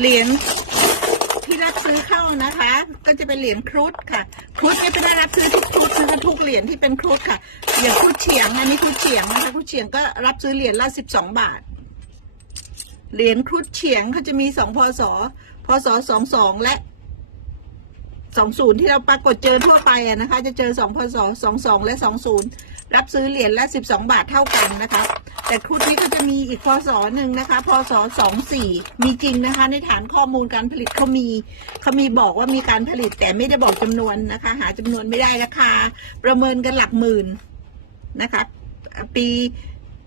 เหรียญที่รับซื้อเข้านะคะ ก็จะเป็นเหรียญครุฑค่ะ ครุฑไม่เป็นได้รับซื้อทุกครุฑนะคะทุกเหรียญที่เป็นครุฑค่ะ อย่างครุฑเฉียงอันนี้ครุฑเฉียงนะคะครุฑเฉียงก็รับซื้อเหรียญละสิบสองบาท เหรียญครุฑเฉียงเขาจะมีสองพศพศสองสองและ สองศูนย์ที่เราปรากฏเจอทั่วไปนะคะ จะเจอสองพศสองสองและสองศูนย์รับซื้อเหรียญละสิบสองบาทเท่ากันนะคะ แต่ครุฑนี้ก็จะมีอีกพศหนึ่งนะคะ พศสองสี่มีจริงนะคะ ในฐานข้อมูลการผลิตเขามีเขามีบอกว่ามีการผลิตแต่ไม่ได้บอกจำนวนนะคะ หาจำนวนไม่ได้ราคา ประเมินกันหลักหมื่นนะคะ ปี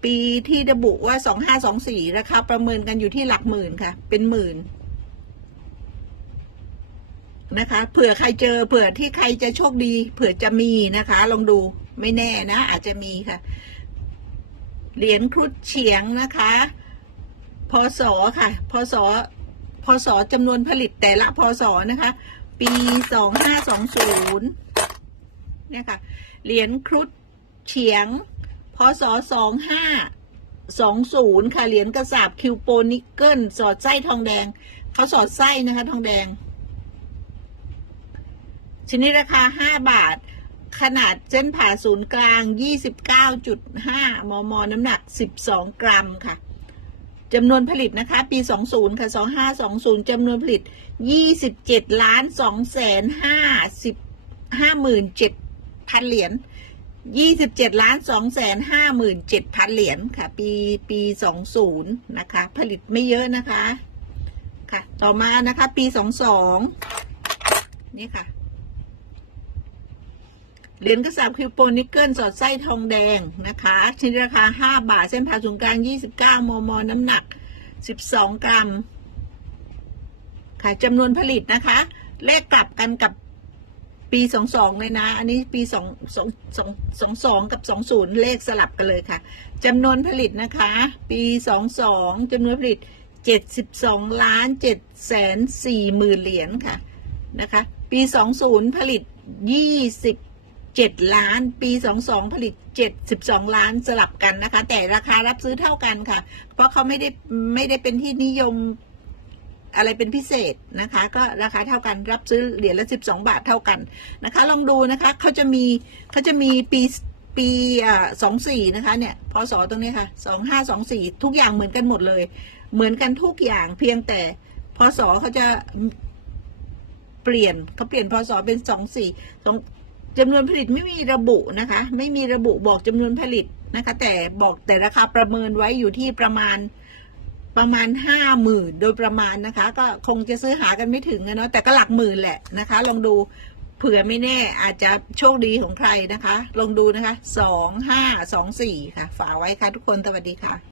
ปีที่ระบุว่าสองห้าสองสี่ราคาประเมินกันอยู่ที่หลักหมื่นค่ะ เป็นหมื่น นะคะเผื่อใครเจอเผื่อที่ใครจะโชคดี เผื่อจะมีนะคะ ลองดูไม่แน่นะ อาจจะมีค่ะ เหรียญครุฑเฉียงนะคะพศค่ะพศพศจำนวนผลิตแต่ละพศนะคะ ปีสองห้าสองศูนย์เนี่ยค่ะเหรียญครุฑเฉียงพศสองห้าสองศูนย์ค่ะเหรียญกระสาบคิวโปนิกเกิลสอดไส้ทองแดงเขาสอดไส้นะคะ ทองแดง ชนิดราคาห้าบาท ขนาดเส้นผ่าศูนย์กลาง 29.5 มม น้ำหนัก 12 กรัมค่ะจำนวนผลิตนะคะ ปี 20 ค่ะ 2520จำนวนผลิต 27 ล้าน2แสน50 57พันเหรียญ 27 ล้าน2แสน57พันเหรียญค่ะ ปีปี 20 นะคะ ผลิตไม่เยอะนะคะ ค่ะ ต่อมานะคะ ปี 22 นี่ค่ะ เหรียญกระสาบคิวโปนิกเกิลสอดไส้ทองแดงนะคะชนิดราคา 5 บาท เส้นผ่าศูนย์กลาง 29 มม น้ำหนัก 12 กรัม ค่ะจำนวนผลิตนะคะ เลขกลับกันกับปี 22 เลยนะ อันนี้ปี 2 2 2 22กับ 20 เลขสลับกันเลยค่ะจำนวนผลิตนะคะ ปี 22จำนวนผลิต 72 ล้าน7แสน4หมื่นเหรียญค่ะนะคะ ปี 20 ผลิต 7 ล้าน ปี 22 ผลิต 72 ล้านสลับกันนะคะ แต่ราคารับซื้อเท่ากันค่ะ เพราะเขาไม่ได้ไม่ได้เป็นที่นิยมอะไรเป็นพิเศษนะคะ ก็ราคาเท่ากันรับซื้อเหรียญละ 12 บาทเท่ากันนะคะ ลองดูนะคะเขาจะมีเขาจะมีปีปีสองสี่นะคะเนี่ยพศตรงนี้ค่ะสองห้าสองสี่ทุกอย่างเหมือนกันหมดเลย เหมือนกันทุกอย่างเพียงแต่พศเขาจะเปลี่ยนเขาเปลี่ยนพศเป็นสองสี่สอง จำนวนผลิตไม่มีระบุนะคะ ไม่มีระบุบอกจำนวนผลิตนะคะ แต่บอกแต่ราคาประเมินไว้อยู่ที่ประมาณประมาณห้าหมื่นโดยประมาณนะคะ ก็คงจะซื้อหากันไม่ถึงนะเนาะแต่ก็หลักหมื่นแหละนะคะ ลองดูเผื่อไม่แน่อาจจะโชคดีของใครนะคะ ลองดูนะคะสองห้าสองสี่ค่ะ ฝากไว้ค่ะทุกคนสวัสดีค่ะ